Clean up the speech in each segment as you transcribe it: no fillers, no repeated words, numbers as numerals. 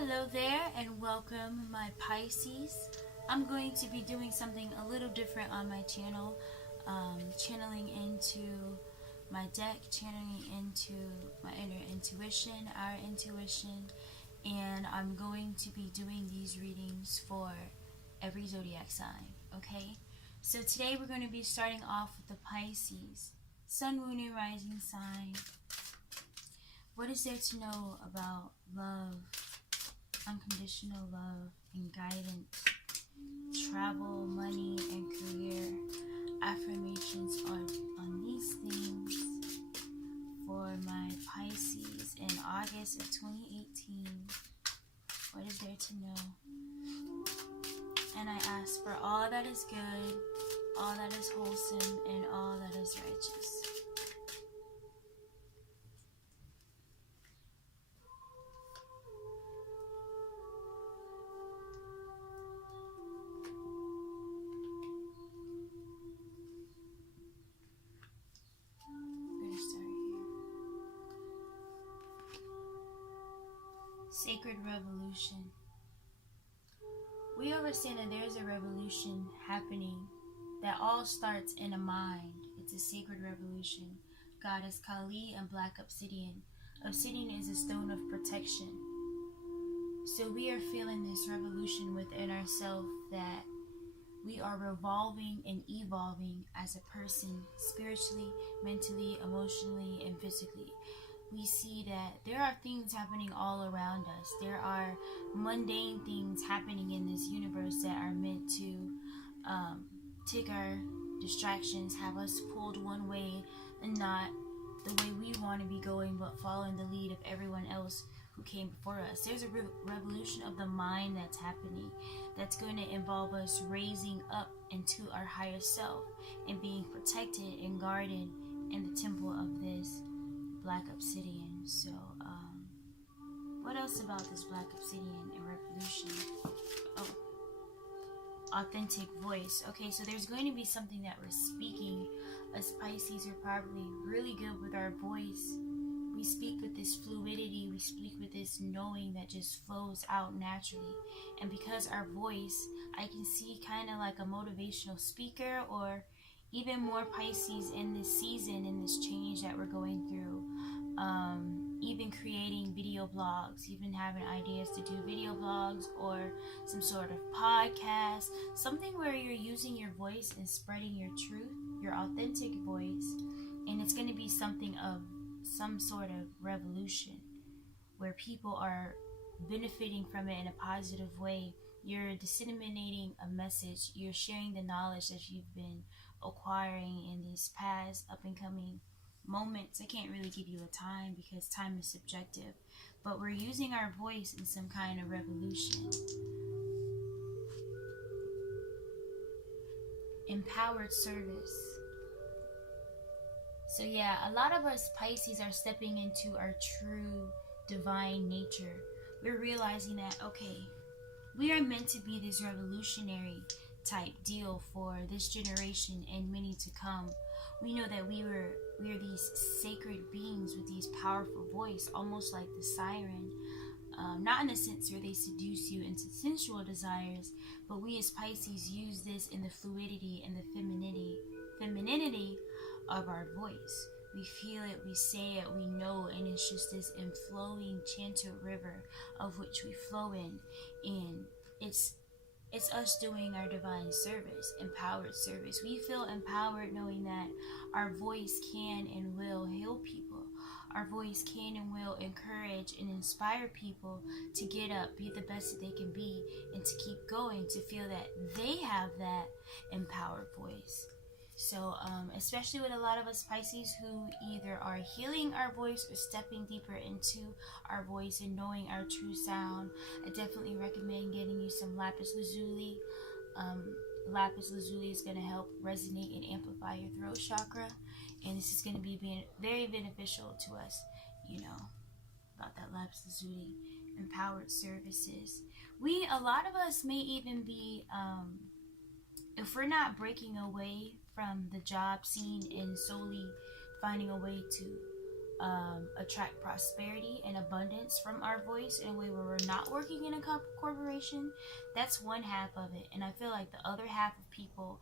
Hello there and welcome, my Pisces. I'm going to be doing something a little different on my channel, channeling into my deck, channeling into my inner intuition, our intuition, and I'm going to be doing these readings for every zodiac sign, okay? So today we're going to be starting off with the Pisces, Sun, Moon, and Rising sign. What is there to know about love, unconditional love and guidance, travel, money, and career? Affirmations on these things for my Pisces in August of 2018. What is there to know? And I ask for all that is good, all that is wholesome, and all that is righteous. Sacred revolution. We understand that there is a revolution happening that all starts in a mind. It's a sacred revolution. Goddess Kali and Black Obsidian. Obsidian is a stone of protection. So we are feeling this revolution within ourselves, that we are revolving and evolving as a person, spiritually, mentally, emotionally, and physically. We see that there are things happening all around us. There are mundane things happening in this universe that are meant to take our distractions, have us pulled one way and not the way we want to be going, but following the lead of everyone else who came before us. There's a revolution of the mind that's happening, that's going to involve us raising up into our higher self and being protected and guarded in the temple of this Black Obsidian. So, what else about this Black Obsidian and revolution? Oh, authentic voice. Okay, so there's going to be something that we're speaking. As Pisces, are probably really good with our voice. We speak with this fluidity, we speak with this knowing that just flows out naturally. And because our voice, I can see kind of like a motivational speaker, or even more Pisces in this season, in this change that we're going through. Even creating video blogs, even having ideas to do video blogs or some sort of podcast, something where you're using your voice and spreading your truth, your authentic voice, and it's going to be something of some sort of revolution where people are benefiting from it in a positive way. You're disseminating a message, you're sharing the knowledge that you've been acquiring in these past up and coming moments. I can't really give you a time because time is subjective, but we're using our voice in some kind of revolution. Empowered service. So yeah, a lot of us Pisces are stepping into our true divine nature. We're realizing that, okay, we are meant to be this revolutionary type deal for this generation and many to come. We know that we are these sacred beings with these powerful voice, almost like the siren. Not in the sense where they seduce you into sensual desires, but we as Pisces use this in the fluidity and the femininity of our voice. We feel it, we say it, we know, and it's just this inflowing chanted river of which we flow in. And it's us doing our divine service, empowered service. We feel empowered knowing that our voice can and will heal people. Our voice can and will encourage and inspire people to get up, be the best that they can be, and to keep going, to feel that they have that empowered voice. So, especially with a lot of us Pisces who either are healing our voice or stepping deeper into our voice and knowing our true sound, I definitely recommend getting you some lapis lazuli. Lapis lazuli is going to help resonate and amplify your throat chakra, and this is going to be very beneficial to us, you know, about that lapis lazuli. Empowered services. A lot of us may even be, if we're not breaking away from the job scene and solely finding a way to attract prosperity and abundance from our voice in a way where we're not working in a corporation. That's one half of it. And I feel like the other half of people,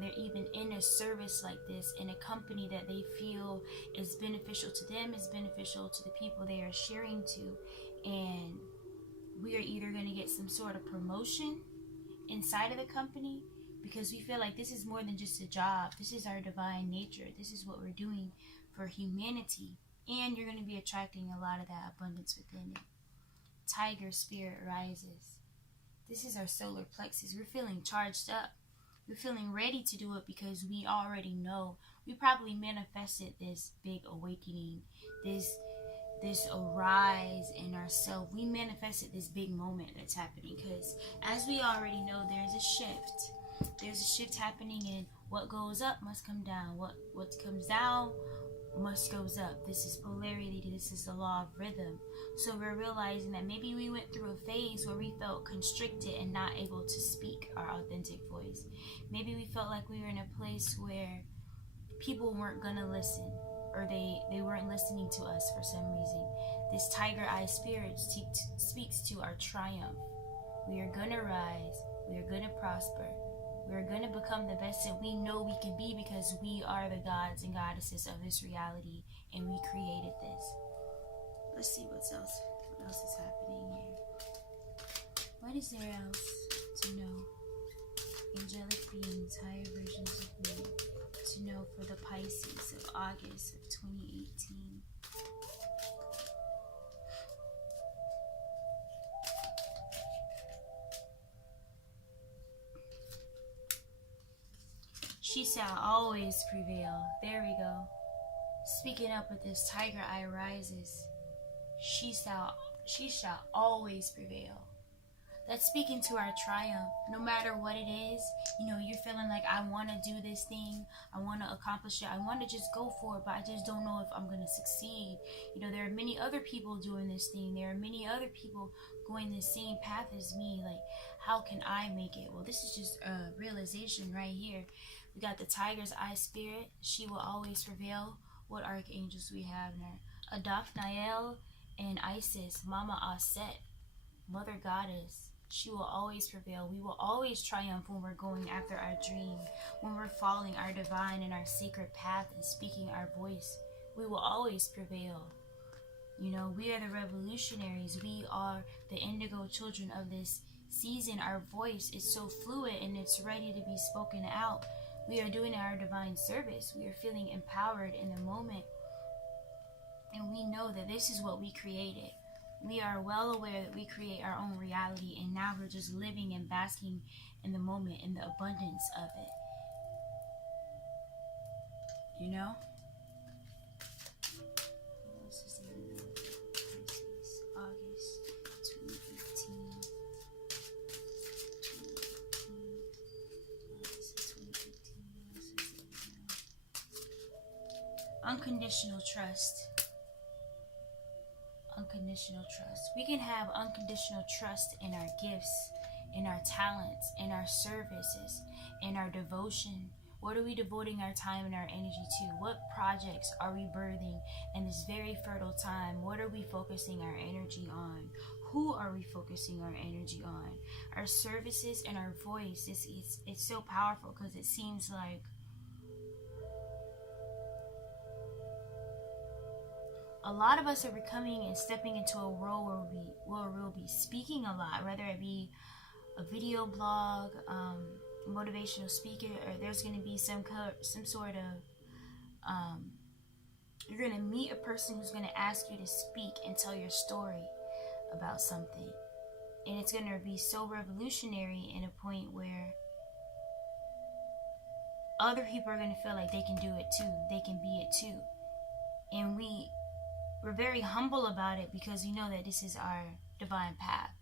they're even in a service like this, in a company that they feel is beneficial to them, is beneficial to the people they are sharing to. And we are either going to get some sort of promotion inside of the company, because we feel like this is more than just a job. This is our divine nature. This is what we're doing for humanity. And you're going to be attracting a lot of that abundance within it. Tiger spirit rises. This is our solar plexus. We're feeling charged up. We're feeling ready to do it because we already know. We probably manifested this big awakening, this arise in ourselves. We manifested this big moment that's happening, because as we already know, there's a shift. There's a shift happening, and what goes up must come down. What comes down must goes up. This is polarity. This is the law of rhythm. So we're realizing that maybe we went through a phase where we felt constricted and not able to speak our authentic voice. Maybe we felt like we were in a place where people weren't gonna listen, or they weren't listening to us for some reason. This tiger eye spirit speaks to our triumph. We are gonna rise. We are gonna prosper. We're going to become the best that we know we can be, because we are the gods and goddesses of this reality, and we created this. Let's see what else is happening here. What is there else to know? Angelic beings, higher versions of me, to know for the Pisces of August of 2018. She shall always prevail. There we go. Speaking up with this tiger eye rises. She shall always prevail. That's speaking to our triumph. No matter what it is, you're feeling like, I want to do this thing. I want to accomplish it. I want to just go for it, but I just don't know if I'm going to succeed. There are many other people doing this thing. There are many other people going the same path as me. Like, how can I make it? Well, this is just a realization right here. We got the tiger's eye spirit. She will always prevail. What archangels we have there? Adopnael and Isis, Mama Aset, Mother Goddess. She will always prevail. We will always triumph when we're going after our dream, when we're following our divine and our sacred path and speaking our voice. We will always prevail. We are the revolutionaries. We are the indigo children of this season. Our voice is so fluid and it's ready to be spoken out. We are doing our divine service. We are feeling empowered in the moment. And we know that this is what we created. We are well aware that we create our own reality, and now we're just living and basking in the moment, in the abundance of it. What else is there? Pisces, August 2018. Unconditional trust. Unconditional trust. We can have unconditional trust in our gifts, in our talents, in our services, in our devotion. What are we devoting our time and our energy to? What projects are we birthing in this very fertile time? What are we focusing our energy on? Who are we focusing our energy on? Our services and our voice. It's so powerful, because it seems like a lot of us are becoming and stepping into a role where we'll be speaking a lot, whether it be a video blog, motivational speaker, or there's going to be some sort of, you're going to meet a person who's going to ask you to speak and tell your story about something. And it's going to be so revolutionary in a point where other people are going to feel like they can do it too. They can be it too. And we're very humble about it, because we know that this is our divine path.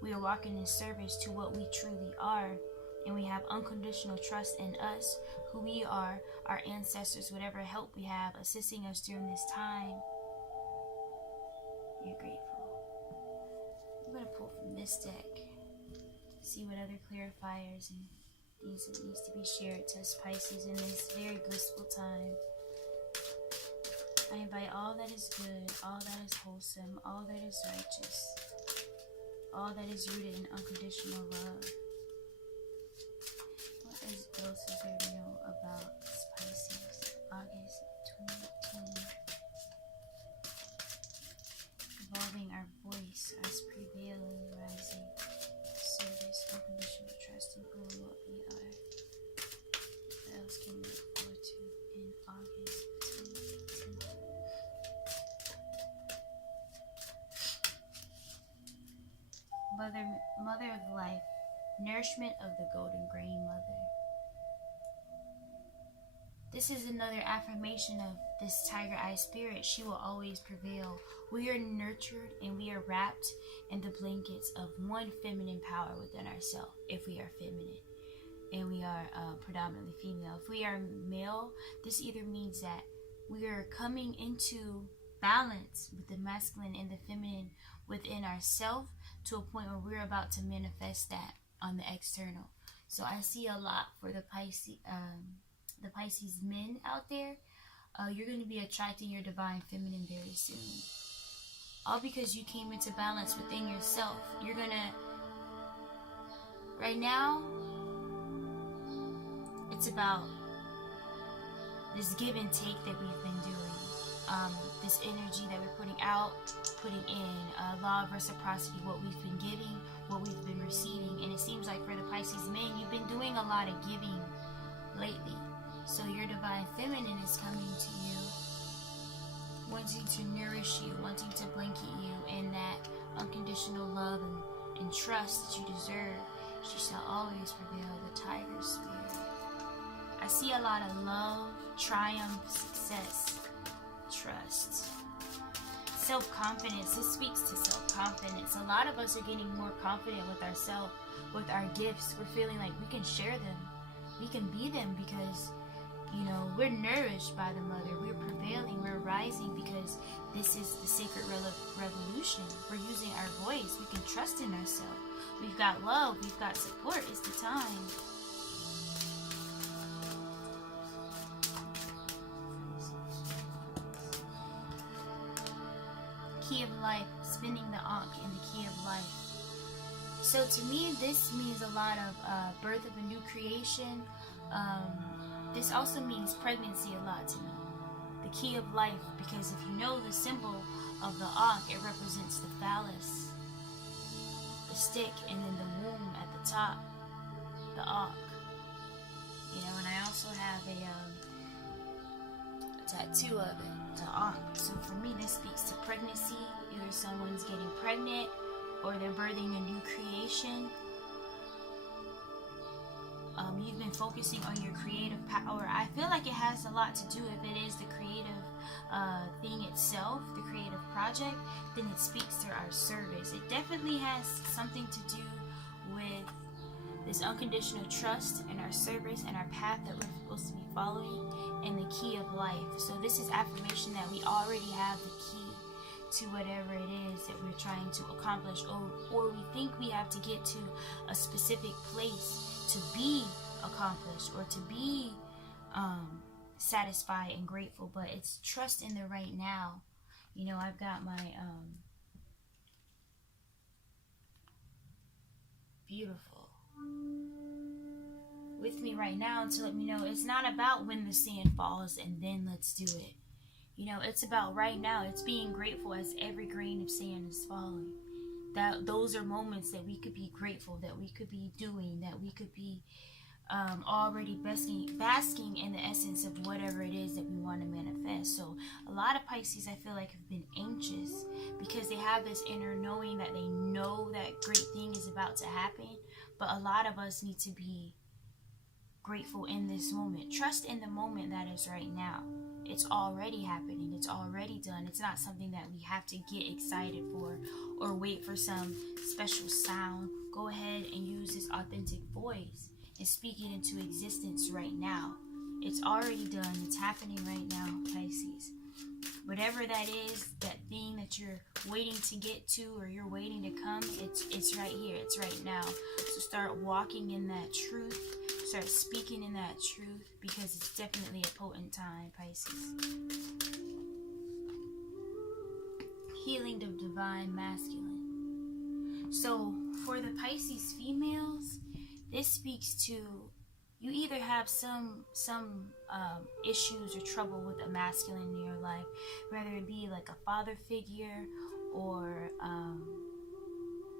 We are walking in service to what we truly are, and we have unconditional trust in us, who we are, our ancestors, whatever help we have assisting us during this time. You're grateful. I'm going to pull from this deck to see what other clarifiers and things that needs to be shared to us Pisces in this very blissful time. I invite all that is good, all that is wholesome, all that is righteous, all that is rooted in unconditional love. What else is there to know about Pisces? August 2020. Evolving our voice as prevailing, rising, service, unconditional trust in who and what we are. What else can we look forward to in August 2018? Mother of life, nourishment of the golden grain mother. This is another affirmation of this tiger eye spirit. She will always prevail. We are nurtured and we are wrapped in the blankets of one feminine power within ourselves, if we are feminine. And we are predominantly female. If we are male, this either means that we are coming into balance with the masculine and the feminine within ourselves to a point where we're about to manifest that on the external. So I see a lot for the Pisces men out there. You're going to be attracting your divine feminine very soon. All because you came into balance within yourself. You're going to, right now, it's about this give and take that we've been doing. This energy that we're putting out, putting in, law of reciprocity, what we've been giving, what we've been receiving. And it seems like for the Pisces men, you've been doing a lot of giving lately. So your divine feminine is coming to you, wanting to nourish you, wanting to blanket you in that unconditional love and trust that you deserve. She shall always prevail, the tiger spirit. I see a lot of love, triumph, success, trust, self-confidence. This speaks to self-confidence. A lot of us are getting more confident with ourselves, with our gifts. We're feeling like we can share them. We can be them because, you know, we're nourished by the mother. We're prevailing. We're rising because this is the sacred revolution. We're using our voice. We can trust in ourselves. We've got love. We've got support. It's the time. Key of life, spinning the ankh in the key of life. So to me, this means a lot of birth of a new creation. This also means pregnancy a lot to me. The key of life, because if you know the symbol of the ankh, it represents the phallus, the stick, and then the womb at the top, the ankh. You know, and I also have a tattoo of it. So for me, this speaks to pregnancy. Either someone's getting pregnant or they're birthing a new creation. You've been focusing on your creative power. I feel like it has a lot to do, if it is the creative thing itself, the creative project, then it speaks to our service. It definitely has something to do with this unconditional trust and our service and our path that we're supposed to be following, and the key of life. So this is affirmation that we already have the key to whatever it is that we're trying to accomplish, or we think we have to get to a specific place to be accomplished or to be satisfied and grateful. But it's trust in the right now. You know, I've got my beautiful with me right now to let me know it's not about when the sand falls and then let's do it. You know, it's about right now. It's being grateful as every grain of sand is falling. That those are moments that we could be grateful, that we could be doing, that we could be already basking in the essence of whatever it is that we want to manifest. So a lot of Pisces, I feel like, have been anxious because they have this inner knowing that they know that great thing is about to happen. But a lot of us need to be grateful in this moment. Trust in the moment that is right now. It's already happening. It's already done. It's not something that we have to get excited for or wait for some special sound. Go ahead and use this authentic voice and speak it into existence right now. It's already done. It's happening right now, Pisces. Whatever that is, that thing that you're waiting to get to or you're waiting to come, it's right here. It's right now. So start walking in that truth. Start speaking in that truth, because it's definitely a potent time, Pisces. healing the divine masculine. So for the Pisces females, this speaks to you either have some issues or trouble with a masculine in your life, whether it be like a father figure or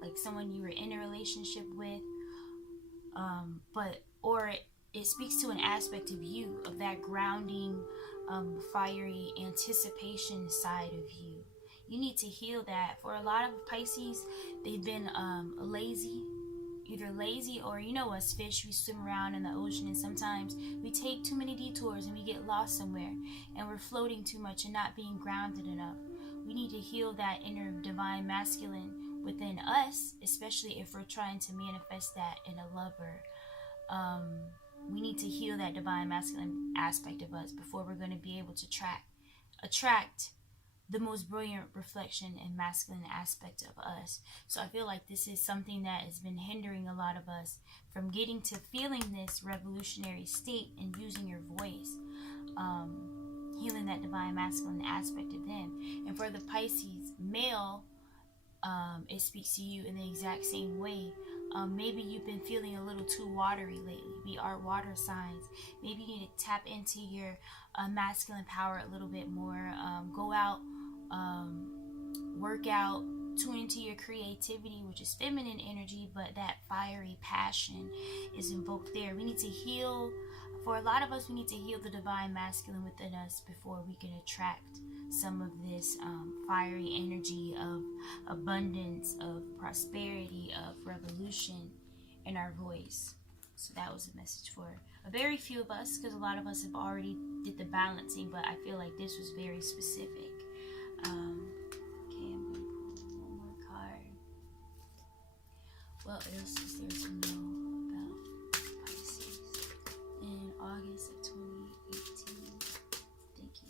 like someone you were in a relationship with, or it speaks to an aspect of you, of that grounding, fiery anticipation side of you. You need to heal that. For a lot of Pisces, they've been lazy, either lazy or, you know, us fish, we swim around in the ocean, and sometimes we take too many detours and we get lost somewhere, and we're floating too much and not being grounded enough. We need to heal that inner divine masculine within us, especially if we're trying to manifest that in a lover. We need to heal that divine masculine aspect of us before we're going to be able to attract the most brilliant reflection and masculine aspect of us. So I feel like this is something that has been hindering a lot of us from getting to feeling this revolutionary state and using your voice, healing that divine masculine aspect of them. And for the Pisces male, it speaks to you in the exact same way. Maybe you've been feeling a little too watery lately. We are water signs. Maybe you need to tap into your masculine power a little bit more. Go out, work out, tune into your creativity, which is feminine energy, but that fiery passion is invoked there. We need to heal. For a lot of us, we need to heal the divine masculine within us before we can attract some of this fiery energy of abundance, of prosperity, of revolution in our voice. So that was a message for a very few of us, because a lot of us have already did the balancing, but I feel like this was very specific. Okay, I'm going to pull one more card. What else is there to know about Pisces in August of 2018? Thank you.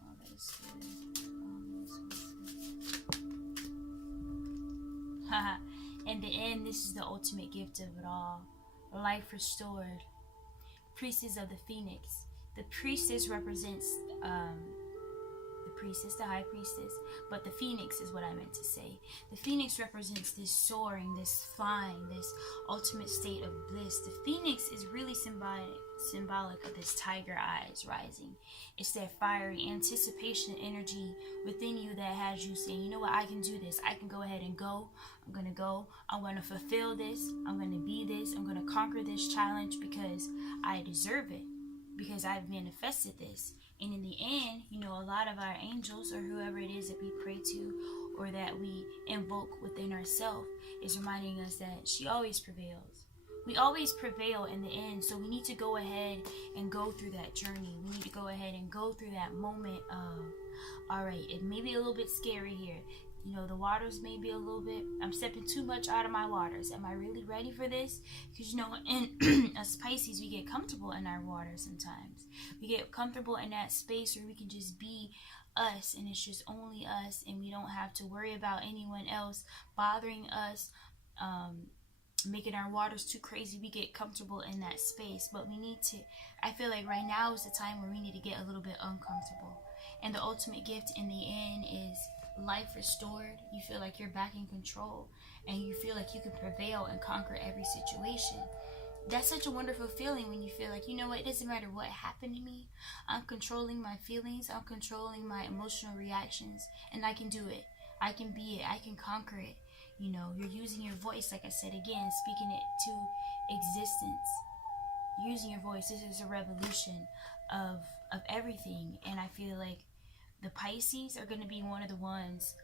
Oh, that is good. Haha. In the end, this is the ultimate gift of it all. Life restored. Priestess of the Phoenix. The priestess represents the high priestess, but the phoenix is what I meant to say. The phoenix represents this soaring, this flying, this ultimate state of bliss. The phoenix is really symbolic of this tiger eyes rising. It's that fiery anticipation energy within you that has you saying, you know what, I can do this. I can go ahead and go. I'm going to go. I'm going to fulfill this. I'm going to be this. I'm going to conquer this challenge because I deserve it, because I've manifested this. And in the end, you know, a lot of our angels or whoever it is that we pray to or that we invoke within ourselves is reminding us that she always prevails. We always prevail in the end. So we need to go ahead and go through that journey. We need to go ahead and go through that moment of, all right, it may be a little bit scary here. You know, the waters may be a little bit, I'm stepping too much out of my waters. Am I really ready for this? Because, you know, in as Pisces, we get comfortable in our water sometimes. We get comfortable in that space where we can just be us, and it's just only us, and we don't have to worry about anyone else bothering us, making our waters too crazy. We get comfortable in that space, but we need to, I feel like right now is the time where we need to get a little bit uncomfortable. And the ultimate gift in the end is life restored. You feel like you're back in control, and you feel like you can prevail and conquer every situation. That's such a wonderful feeling when you feel like, you know what, it doesn't matter what happened to me. I'm controlling my feelings. I'm controlling my emotional reactions, and I can do it. I can be it. I can conquer it. You know, you're using your voice, like I said again, speaking it to existence. Using your voice. This is a revolution of everything, and I feel like the Pisces are going to be one of the ones,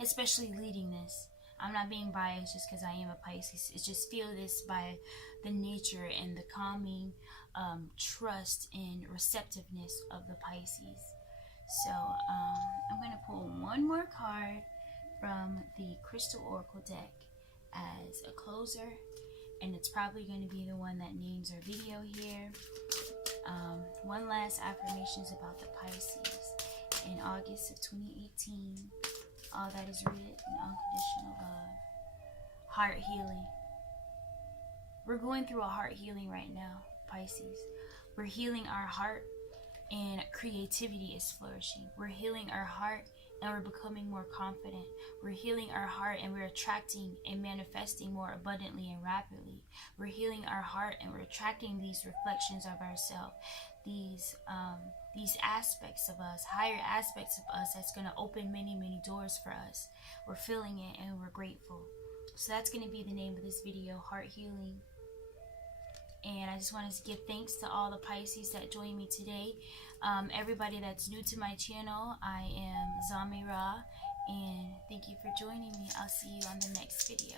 especially leading this. I'm not being biased just because I am a Pisces. It's just feel this by the nature and the calming trust and receptiveness of the Pisces. So I'm going to pull one more card from the Crystal Oracle deck as a closer, and it's probably going to be the one that names our video here. One last affirmations about the Pisces in August of 2018. All that is rooted in unconditional love. Heart healing. We're going through a heart healing right now, Pisces. We're healing our heart, and creativity is flourishing. We're healing our heart, and we're becoming more confident. We're healing our heart, and we're attracting and manifesting more abundantly and rapidly. We're healing our heart, and we're attracting these reflections of ourselves, these aspects of us, higher aspects of us, that's going to open many, many doors for us. We're feeling it, and we're grateful. So that's going to be the name of this video, Heart Healing. And I just wanted to give thanks to all the Pisces that joined me today. Everybody that's new to my channel, I am Zami'Ra, and thank you for joining me. I'll see you on the next video.